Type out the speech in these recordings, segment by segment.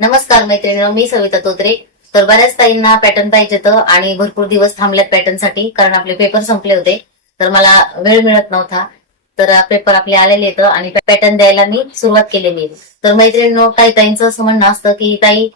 नमस्कार मैत्रिणींनो, मी सविता तोत्रे. तर बऱ्याच ताईंना पॅटर्न पाहिजे होतं आणि भरपूर दिवस थांबल्यात पॅटर्नसाठी, कारण आपले पेपर संपले होते. तर मला वेळ मिळत नव्हता. तर पेपर आपले आलेले आहेत आणि पॅटर्न द्यायला मी सुरुवात केलेली आहे. तर मैत्रिणींनो, काही ताईंचं असं म्हणणं असतं की ताई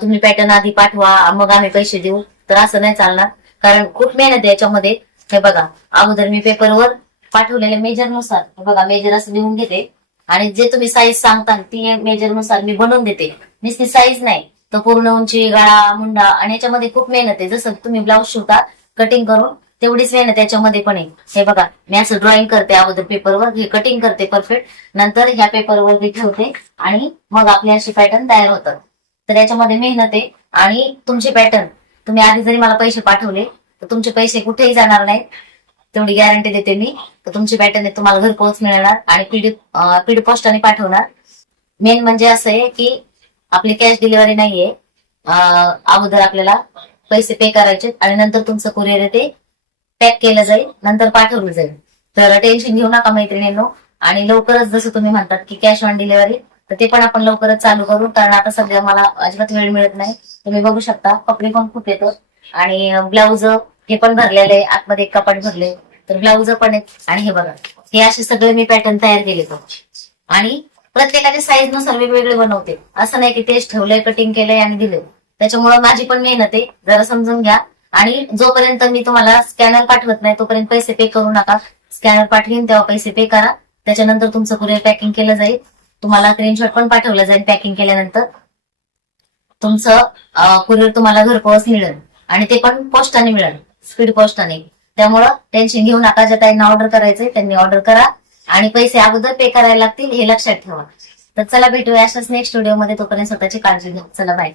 तुम्ही पॅटर्न आधी पाठवा, मग आम्ही पैसे देऊ. तर असं नाही चालणार, कारण खूप मेहनत आहे याच्यामध्ये. हे बघा, अगोदर मी पेपरवर पाठवलेल्या मेजरनुसार हे बघा मेजर असं लिहून घेते आणि जे तुम्ही साईज सांगता ती मेजरनुसार मी बनवून देते. नुसती साईज नाही तर पूर्ण उंची, गळा, मुंडा आणि याच्यामध्ये खूप मेहनत आहे. जसं तुम्ही ब्लाऊज शिवता कटिंग करून, तेवढीच मेहनत याच्यामध्ये पण आहे. हे बघा, मी असं ड्रॉइंग करते अगोदर पेपरवर, हे कटिंग करते परफेक्ट, नंतर ह्या पेपरवर मी ठेवते आणि मग आपले असे पॅटर्न तयार होतात. तर याच्यामध्ये मेहनत आहे. आणि तुमचे पॅटर्न तुम्ही आधी जरी मला पैसे पाठवले तर तुमचे पैसे कुठेही जाणार नाहीत, तेवढी गॅरंटी देते मी. तर तुमचे पॅटर्न तुम्हाला घरपोच मिळणार आणि पीडी पोस्टाने पाठवणार. मेन म्हणजे असं आहे की आपली कॅश डिलिव्हरी नाहीये. अगोदर आपल्याला पैसे पे करायचे आणि नंतर तुमचं कुरिअर आहे ते पॅक केलं जाईल, नंतर पाठवलं जाईल. तर टेन्शन घेऊ नका मैत्रिणींनो. आणि लवकरच जसं तुम्ही म्हणतात की कॅश ऑन डिलिव्हरी, तर ते पण आपण लवकरच चालू करू, कारण आता सध्या मला अजिबात वेळ मिळत नाही. तुम्ही बघू शकता कपडे पण खूप येतं आणि ब्लाऊज हे पण भरलेले, आतमध्ये एक कपाट भरले, तर ब्लाऊज पण आहेत. आणि हे बघा, हे असे सगळे मी पॅटर्न तयार केले आणि प्रत्येकाच्या साईज नुसार वेगवेगळे बनवते. असं नाही की तेच ठेवलंय, कटिंग केलंय आणि दिलंय. त्याच्यामुळे माझी पण मेहनत आहे, जरा समजून घ्या. आणि जोपर्यंत मी तुम्हाला स्कॅनर पाठवत नाही तोपर्यंत पैसे पे करू नका. स्कॅनर पाठवीन तेव्हा पैसे पे करा. त्याच्यानंतर तुमचं कुरिअर पॅकिंग केलं जाईल. तुम्हाला स्क्रीनशॉट पण पाठवलं जाईल पॅकिंग केल्यानंतर. तुमचं कुरिअर तुम्हाला घरपोच मिळेल आणि ते पण पोस्टाने मिळेल, स्पीड पोस्टाने. त्यामुळं टेन्शन घेऊ नका. ज्या ताईंना ऑर्डर करायचंय त्यांनी ऑर्डर करा आणि पैसे अगोदर पे करायला लागतील, हे लक्षात ठेवा. तर चला भेटूया अशाच नेक्स्ट व्हिडिओ मध्ये. तोपर्यंत स्वतःची काळजी घ्या. चला बाय.